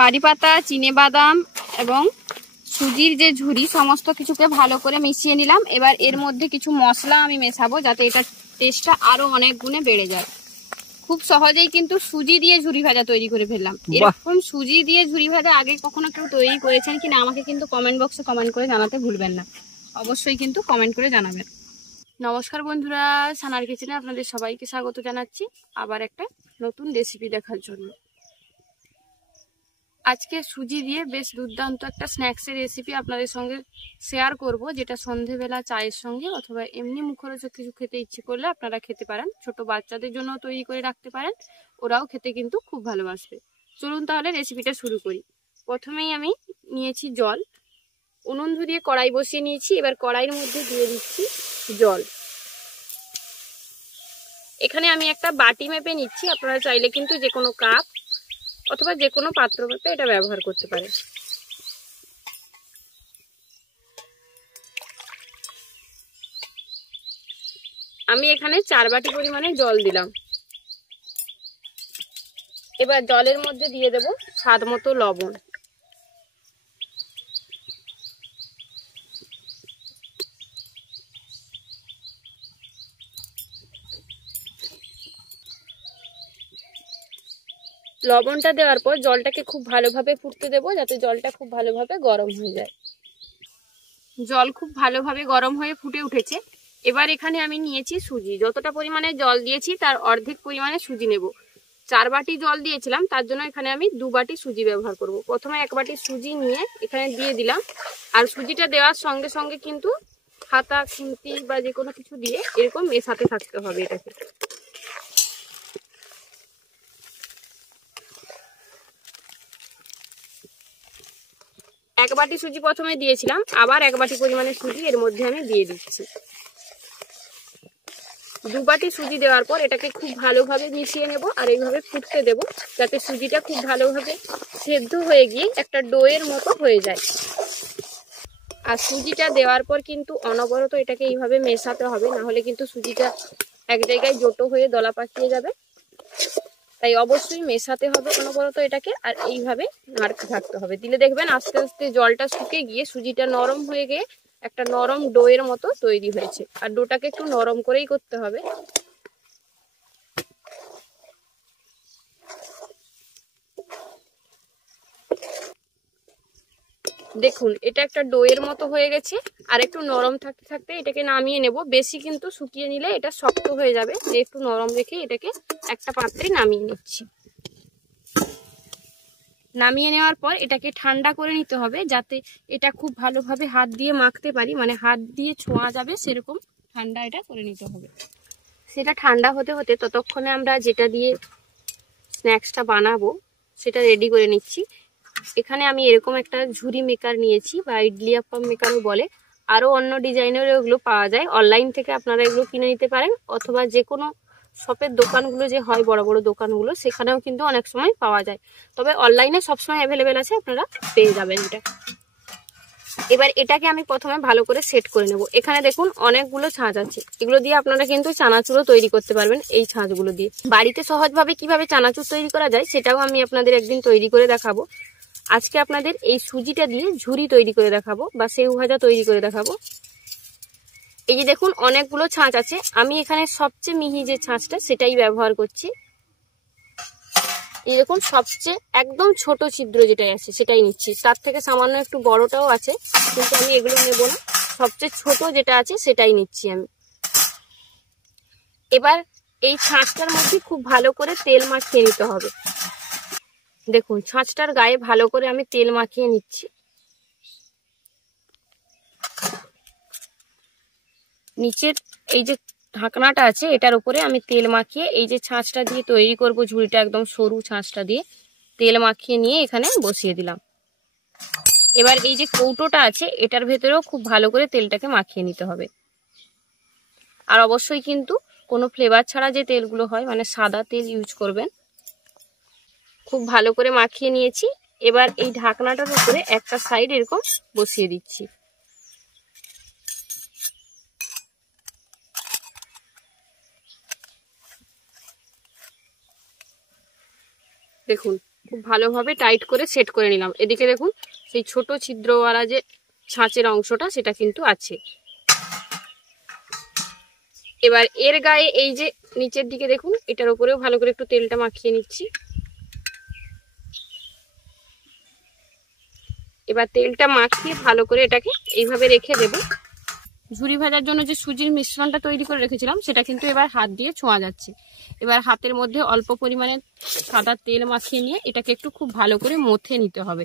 কারি পাতা, চিনেবাদাম এবং সুজির যে ঝুরি সমস্ত কিছুকে ভালো করে মিশিয়ে নিলাম। এবার এর মধ্যে কিছু মশলা আমি মেশাবো যাতে এটার টেস্টটা আরো অনেক গুণে বেড়ে যায়। খুব সহজেই কিন্তু সুজি দিয়ে ঝুরি ভাজা তৈরি করে ফেললাম। এরকম সুজি দিয়ে ঝুরি ভাজা আগে কখনো কেউ তৈরি করেছেন কিনা আমাকে কিন্তু কমেন্ট বক্সে কমেন্ট করে জানাতে ভুলবেন না। অবশ্যই কিন্তু কমেন্ট করে জানাবেন। নমস্কার বন্ধুরা, সানার কিচেনে আপনাদের সবাইকে স্বাগত জানাচ্ছি আবার একটা নতুন রেসিপি দেখার জন্য। আজকে সুজি দিয়ে বেশ দুর্দান্ত একটা স্ন্যাক্সের রেসিপি আপনাদের সঙ্গে শেয়ার করব, যেটা সন্ধেবেলা চায়ের সঙ্গে অথবা এমনি মুখরোচক কিছু খেতে ইচ্ছে করলে আপনারা খেতে পারেন। ছোট বাচ্চাদের জন্য তৈরি করে রাখতে পারেন, ওরাও খেতে কিন্তু খুব ভালোবাসবে। চলুন তাহলে রেসিপিটা শুরু করি। প্রথমেই আমি নিয়েছি জল, উনুন ধরিয়ে কড়াই বসিয়ে নিয়েছি। এবার কড়াইয়ের মধ্যে দিয়ে দিচ্ছি জল। এখানে আমি একটা বাটি মেপে নিচ্ছি, আপনারা চাইলে কিন্তু যে কোনো কাপ অথবা যে কোনো পাত্র মেপে এটা ব্যবহার করতে পারেন। আমি এখানে 4 বাটি পরিমাণে জল দিলাম। এবার জলের মধ্যে দিয়ে দেব স্বাদ মতো লবণ। লবণটা দেওয়ার পর জলটাকে খুব ভালোভাবে ফুটতে দেব, যাতে জলটা খুব ভালোভাবে গরম হয়ে যায়। জল খুব ভালোভাবে গরম হয়ে ফুটে উঠেছে। এবার এখানে আমি নিয়েছি সুজি। যতটা পরিমাণে জল দিয়েছি তার অর্ধেক পরিমাণে সুজি নেব। 4 বাটি জল দিয়েছিলাম, তার জন্য এখানে আমি 2 বাটি সুজি ব্যবহার করব। প্রথমে 1 বাটি সুজি নিয়ে এখানে দিয়ে দিলাম। আর সুজিটা দেওয়ার সঙ্গে সঙ্গে কিন্তু হাতা, খুন্তি বা যে কোনো কিছু দিয়ে এরকম মেশাতে থাকতে হবে এটাকে। 1 বাটি সুজি প্রথমে দিয়েছিলাম, আবার 1 বাটি পরিমাণে সুজি এর মধ্যে আমি দিয়ে দিচ্ছি। 2 বাটি সুজি দেওয়ার পর এটাকে খুব ভালোভাবে মিশিয়ে নেব আর এইভাবে ফুটতে দেব, যাতে সুজিটা খুব ভালোভাবে সেদ্ধ হয়ে গিয়ে একটা ডোয়ের মতো হয়ে যায়। আর সুজিটা দেওয়ার পর কিন্তু অনবরত এটাকে এইভাবে মেশাতে হবে, না হলে কিন্তু সুজিটা এক জায়গায় জোটো হয়ে দলা পাকিয়ে যাবে। তাই অবশ্যই মেশাতে হবে অনবরত এটাকে, আর এইভাবে নাড়তে থাকতে হবে। দিলে দেখবেন আস্তে আস্তে জলটা শুকিয়ে গিয়ে সুজিটা নরম হয়ে গিয়ে একটা নরম ডোয়ের মতো তৈরি হয়েছে। আর ডোটাকে একটু নরম করেই করতে হবে। দেখুন এটা একটা ডোয়ের মতো হয়ে গেছে। আর একটু নরম থাকতে থাকতে এটাকে নামিয়ে নেব। বেশি কিন্তু শুকিয়ে নিলে এটা শক্ত হয়ে যাবে, একটু নরম রেখে এটাকে একটা পাত্রে নামিয়ে নিচ্ছি। নামিয়ে নেওয়ার পর এটাকে ঠান্ডা করে নিতে হবে, যাতে এটা খুব ভালোভাবে হাত দিয়ে মাখতে পারি, মানে হাত দিয়ে ছোঁয়া যাবে সেরকম ঠান্ডা এটা করে নিতে হবে। সেটা ঠান্ডা হতে হতে ততক্ষণে আমরা যেটা দিয়ে স্ন্যাক্সটা বানাবো সেটা রেডি করে নিচ্ছি। এখানে আমি এরকম একটা ঝুরি মেকার নিয়েছি, বা ইডলি আপ্পাম মেকারও বলে। আরও অন্য ডিজাইনের এগুলো পাওয়া যায়, অনলাইন থেকে আপনারা এগুলো কিনে নিতে পারেন, অথবা যে কোনো শপের দোকানগুলো যে হয় বড় বড় দোকানগুলো সেখানেও কিন্তু অনেক সময় পাওয়া যায়। তবে অনলাইনে সবসময় অ্যাভেলেবেল আছে, আপনারা পেয়ে যাবেন এটা। এবার এটাকে আমি প্রথমে ভালো করে সেট করে নেব। এখানে দেখুন অনেকগুলো ছাঁচ আছে, এগুলো দিয়ে আপনারা কিন্তু চানাচুরও তৈরি করতে পারবেন। এই ছাঁচগুলো দিয়ে বাড়িতে সহজভাবে কিভাবে চানাচুর তৈরি করা যায় সেটাও আমি আপনাদের একদিন তৈরি করে দেখাবো। আজকে আপনাদের এই সুজিটা দিয়ে ঝুরি তৈরি করে দেখাবো, বা সেউ ভাজা তৈরি করে দেখাবো। এই যে দেখুন অনেকগুলো ছাঁচ আছে, আমি এখানে সবচেয়ে মিহি যে ছাঁচটা সেটাই ব্যবহার করছি। এই দেখুন সবচেয়ে একদম ছোট ছিদ্র যেটাই আছে সেটাই নিচ্ছি। তার থেকে সামান্য একটু বড়টাও আছে, কিন্তু আমি এগুলো নেব না। সবচেয়ে ছোট যেটা আছে সেটাই নিচ্ছি আমি। এবার এই ছাঁচটার মধ্যে খুব ভালো করে তেল মাখিয়ে নিতে হবে। দেখুন ছাঁচটার গায়ে ভালো করে আমি তেল মাখিয়ে নিচ্ছি। নিচের এই যে ঢাকনাটা আছে এটার উপরে আমি তেল মাখিয়ে এই যে ছাঁচটা দিয়ে তৈরি করব ঝুড়িটা, একদম সরু ছাঁচটা দিয়ে তেল মাখিয়ে নিয়ে এখানে বসিয়ে দিলাম। এবার এই যে কৌটোটা আছে এটার ভেতরেও খুব ভালো করে তেলটাকে মাখিয়ে নিতে হবে। আর অবশ্যই কিন্তু কোনো ফ্লেভার ছাড়া যে তেলগুলো হয়, মানে সাদা তেল ইউজ করবেন। খুব ভালো করে মাখিয়ে নিয়েছি। এবার এই ঢাকনাটার উপরে একটা সাইড এরকম বসিয়ে দিচ্ছি। দেখুন খুব ভালোভাবে টাইট করে সেট করে নিলাম। এদিকে দেখুন সেই ছোট ছিদ্রওয়ালা যে ছাঁচের অংশটা সেটা কিন্তু আছে। এবার এর গায়ে এই যে নিচের দিকে দেখুন, এটার উপরেও ভালো করে একটু তেলটা মাখিয়ে নিচ্ছি। এবার তেলটা মাখিয়ে ভালো করে এটাকে এইভাবে রেখে দেব। ঝুরি ভাজার জন্য যে সুজির মিশ্রণটা তৈরি করে রেখেছিলাম সেটা কিন্তু এবার হাত দিয়ে ছোঁয়া যাচ্ছে। এবার হাতের মধ্যে অল্প পরিমাণে সাদা তেল মাখিয়ে নিয়ে এটাকে একটু খুব ভালো করে মথে নিতে হবে।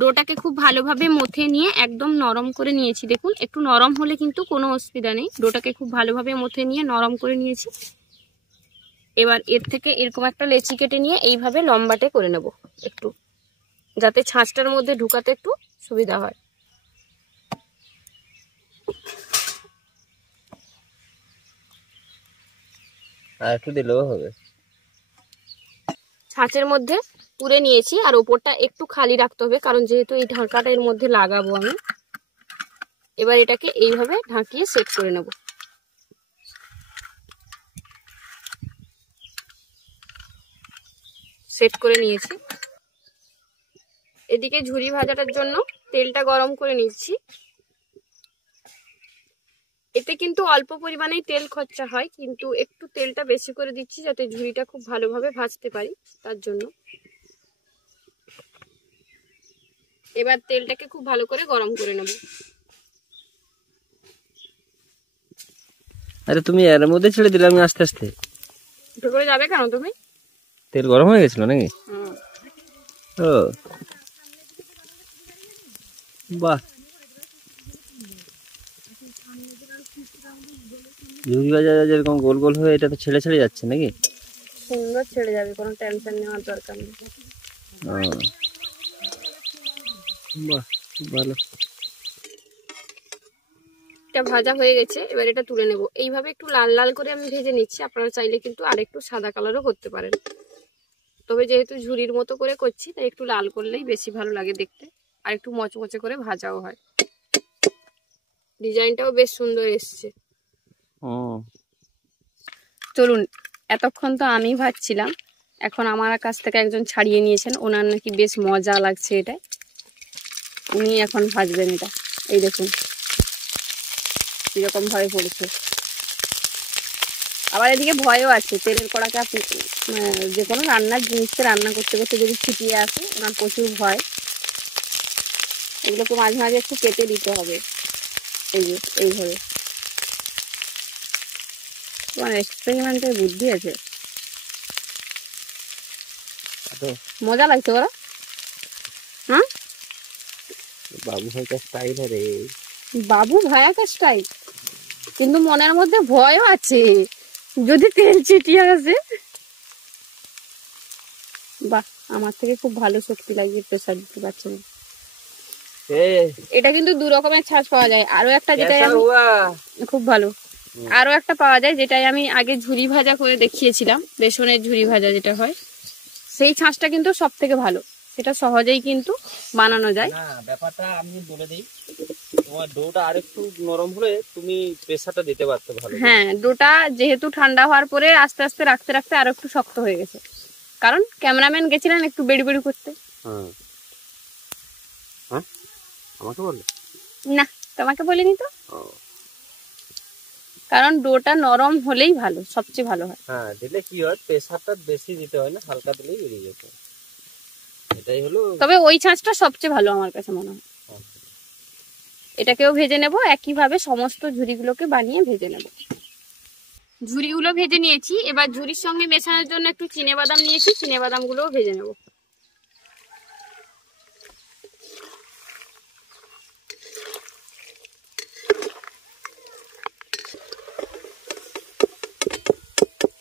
ডোটাকে খুব ভালোভাবে মথে নিয়ে একদম নরম করে নিয়েছি। দেখুন একটু নরম হলে কিন্তু কোনো অসুবিধা নেই। ডোটাকে খুব ভালোভাবে মথে নিয়ে নরম করে নিয়েছি। এবার এর থেকে এরকম একটা লেচি কেটে নিয়ে এইভাবে লম্বাটে করে নেব, একটু যাতে ছাঁচটার মধ্যে ঢুকাতে একটু সুবিধা হয়। আর একটু দিলেও হবে। ছাঁচের মধ্যে পুরে নিয়েছি, আর ওপরটা একটু খালি রাখতে হবে কারণ যেহেতু এই ঢাকাটা এর মধ্যে লাগাবো আমি। এবার এটাকে এইভাবে ঢাকিয়ে সেট করে নেব। সেট করে নিয়েছি। এদিকে ঝুরি ভাজাটার জন্য তেলটা গরম করে নিচ্ছি। এতে কিন্তু অল্প পরিমাণেই তেল খরচা হয়, কিন্তু একটু তেলটা বেশি করে দিচ্ছি যাতে ঝুরিটা খুব ভালোভাবে ভাজতে পারি তার জন্য। এবার তেলটাকে খুব ভালো করে গরম করে নেব। আরে তুমি এর মধ্যে ছেড়ে দিলে আমি আস্তে আস্তে। উঠে করে যাবে কেন তুমি? তেল গরম হয়ে গেছিল নাকি? ও বাহ, ঝুরি ভাজা যেরকম গোল গোল হয়ে এটা তো ছেড়ে ছেড়ে যাচ্ছে নাকি? সুন্দর ছেড়ে যাবে, কোনো টেনশন নেওয়ার দরকার নেই। বাহ ভালো। এটা ভাজা হয়ে গেছে, এবার এটা তুলে নেব। এইভাবে একটু লাল লাল করে আমি ভেজে নিচ্ছি। আপনারা চাইলে কিন্তু আরেকটু সাদা কালারও করতে পারেন, তবে যেহেতু ঝুরির মতো করে করছি তাই একটু লাল করলেই বেশি ভালো লাগে দেখতে, আর একটু মচমচে করে ভাজাও হয়। ডিজাইনটাও বেশ সুন্দর এসছে। চলুন, এতক্ষণ তো আমি ভাজছিলাম, এখন আমার কাছ থেকে একজন ছাড়িয়ে নিয়েছেন, ওনার নাকি বেশ মজা লাগছে এটা, উনি এখন ভাজবেন এটা। এই দেখুন কিরকম ভাবে পড়েছে। আবার এদিকে ভয়ও আছে, তেলের কড়াকে আপনি যে কোনো রান্নার জিনিসকে রান্না করতে করতে যদি ছিটিয়ে আসে ওনার প্রচুর ভয়। এগুলোকে মাঝে মাঝে একটু কেটে দিতে হবে, এই যে এইভাবে। তোমার এক্সপেরিমেন্টের বুদ্ধি আছে, মজা লাগছে বলো? হ্যাঁ, বাবু ভাই কা স্টাইল রে। বাবু ভাইয়া কা স্টাইল, কিন্তু মনের মধ্যে ভয়ও আছে যদি তেল ছিটিয়ে আসে। বাহ, আমার থেকে খুব ভালো শক্তি লাগিয়ে প্রেসার দিতে পারছেন। এটা কিন্তু দু রকমের ছাঁচ পাওয়া যায়। আরো একটা যেটাই খুব ভালো, আরো একটা পাওয়া যায় যেটাই আমি আগে ঝুরি ভাজা করে দেখিয়েছিলাম, বেসনের ঝুরি ভাজা যেটা হয়, সেই ছাঁচটা কিন্তু সব থেকে ভালো। সেটা সহজেই কিন্তু বানানো যায়। ব্যাপারটা আমি বলে দিই, তোমার ডোটা আরেকটু নরম হলে তুমি প্রেসারটা দিতে পারতে ভালো। হ্যাঁ, ডোটা যেহেতু ঠান্ডা হওয়ার পরে আস্তে আস্তে রাখতে রাখতে আরো একটু শক্ত হয়ে গেছে, কারণ ক্যামেরাম্যান গেছিলেন একটু বেড়ি বেড়ি করতে। হ্যাঁ, আমাকে বললে না, তোমাকে বলিনি তো, কারণ ডোটা নরম হলেই ভালো, সবচেয়ে ভালো হয়। হ্যাঁ, দিলে কি হয়, প্রেসারটা বেশি দিতে হয় না, হালকা দিলেই বেরিয়ে যেত। এটাই হলো, তবে ওই ছাঁচটা সবচেয়ে ভালো আমার কাছে মনে হয়। এটাকেও ভেজে নেব, একইভাবে সমস্ত ঝুরিগুলোকে বানিয়ে ভেজে নেব। ঝুরিগুলো ভেজে নিয়েছি, এবার ঝুরির সঙ্গে মেশানোর জন্য একটু চিনেবাদাম নিয়েছি, চিনেবাদামগুলোও ভেজে নেব।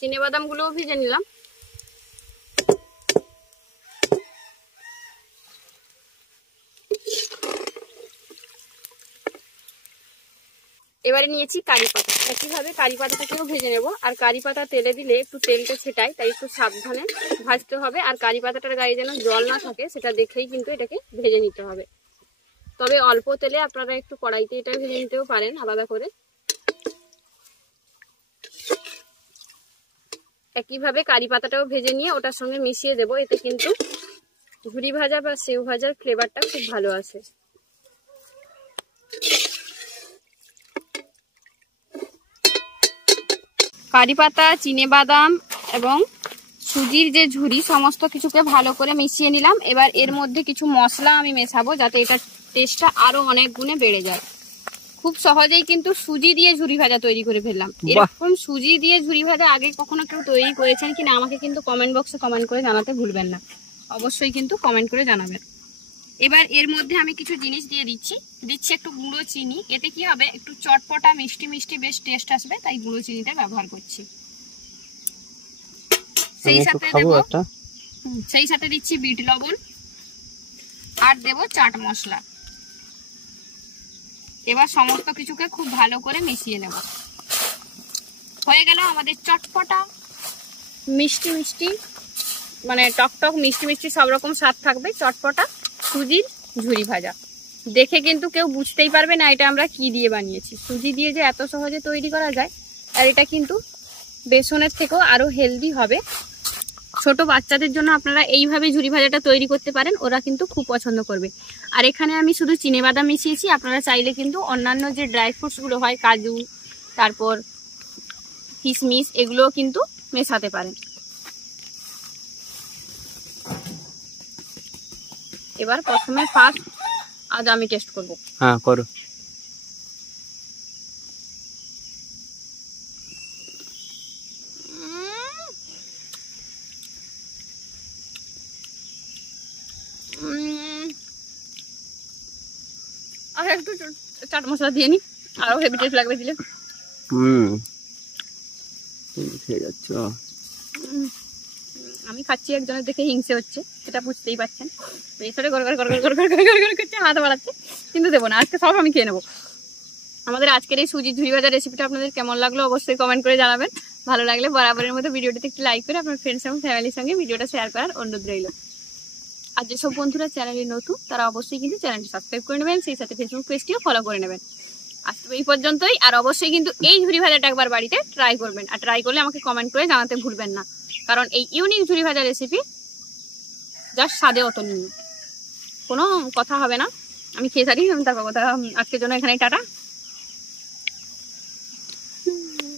চিনেবাদামগুলোও ভেজে নিলাম। এবারে নিয়েছি কারি পাতা, একইভাবে কারি পাতাটাকেও ভেজে নেব। আর কারি পাতা তেলে দিলে একটু তেলটা ছেটায়, তাই একটু সাবধানে ভাজতে হবে। আর কারি পাতাটার গায়ে যেন জল না থাকে সেটা দেখেই কিন্তু এটাকে ভেজে নিতে হবে। তবে অল্প তেলে আপনারা একটু কড়াইতে এটা ভেজে নিতেও পারেন আলাদা করে। একইভাবে কারি পাতাটাও ভেজে নিয়ে ওটার সঙ্গে মিশিয়ে দেব, এতে কিন্তু ঝুরি ভাজা বা সেউ ভাজার ফ্লেভারটা খুব ভালো আসে। কারি পাতা, চিনেবাদাম এবং সুজির যে ঝুরি সমস্ত কিছুকে ভালো করে মিশিয়ে নিলাম। এবার এর মধ্যে কিছু মশলা আমি মেশাবো যাতে এটার টেস্টটা আরো অনেক গুণে বেড়ে যায়। খুব সহজেই কিন্তু সুজি দিয়ে ঝুরি ভাজা তৈরি করে ফেললাম। এরকম সুজি দিয়ে ঝুরি ভাজা আগে কখনো কেউ তৈরি করেছেন কিনা আমাকে কিন্তু কমেন্ট বক্সে কমেন্ট করে জানাতে ভুলবেন না, অবশ্যই কিন্তু কমেন্ট করে জানাবেন। এবার এর মধ্যে আমি কিছু জিনিস দিয়ে দিচ্ছি একটু গুঁড়ো চিনি। এতে কি হবে, একটু চটপটা মিষ্টি মিষ্টি বেশ টেস্ট আসবে, তাই গুঁড়ো চিনিটা ব্যবহার করছি। সেই সাথে দিচ্ছি বিট লবণ আর দেব চাট মশলা। এবার সমস্ত কিছুকে খুব ভালো করে মিশিয়ে নেব। হয়ে গেল আমাদের চটপটা মিষ্টি মিষ্টি, মানে টকটক মিষ্টি মিষ্টি সব রকম স্বাদ থাকবে চটপটা সুজির ঝুরি ভাজা। দেখে কিন্তু কেউ বুঝতেই পারবে না এটা আমরা কি দিয়ে বানিয়েছি। সুজি দিয়ে যে এত সহজে তৈরি করা যায়, আর এটা কিন্তু বেসনের থেকেও আরো হেলদি হবে। ছোট বাচ্চাদের জন্য আপনারা এইভাবে ঝুরি ভাজাটা তৈরি করতে পারেন, ওরা কিন্তু খুব পছন্দ করবে। আর এখানে আমি শুধু চিনেবাদাম মিশিয়েছি, আপনারা চাইলে কিন্তু অন্যান্য যে ড্রাই ফ্রুটস গুলো হয়, কাজু, তারপর কিশমিশ, এগুলোও কিন্তু মেশাতে পারেন। এবার প্রথমে ফার্স্ট আজ আমি টেস্ট করব। হ্যাঁ করো। আর একটু চাট মশলা দিয়ে নি, আরো হেভি টেস্ট লাগবে দিলে। ঠিক আছে। আমি খাচ্ছি, একজনের দেখে হিংসে হচ্ছে, সেটা বুঝতেই পারছেন। এসে করছে, হাত বাড়াচ্ছে, কিন্তু দেবো না, আজকে সব আমি খেয়ে নেবো। আমাদের আজকের এই সুজির ঝুরি ভাজা রেসিপিটা আপনাদের কেমন লাগলো অবশ্যই কমেন্ট করে জানাবেন। ভালো লাগলে বরাবরের মতো ভিডিওটিতে একটু লাইক করে আপনার ফ্রেন্ডস এবং ফ্যামিলির সঙ্গে ভিডিওটা শেয়ার করার অনুরোধ রইল। আর যেসব বন্ধুরা চ্যানেলে নতুন তারা অবশ্যই কিন্তু চ্যানেলটি সাবস্ক্রাইব করে নেবেন, সেই সাথে ফেসবুক পেজটিও ফলো করে নেবেন। আজ তো এই পর্যন্তই। আর অবশ্যই কিন্তু এই ঝুরি ভাজাটা একবার বাড়িতে ট্রাই করবেন, আর ট্রাই করলে আমাকে কমেন্ট করে জানাতে ভুলবেন না, কারণ এই ইউনিক ঝুরি ভাজা রেসিপি জাস্ট স্বাদে অতুলনীয়। কোনো কথা হবে না, আমি খেয়ে থাকি, তারপর কথা। আজকের জন্য এখানেই টাটা।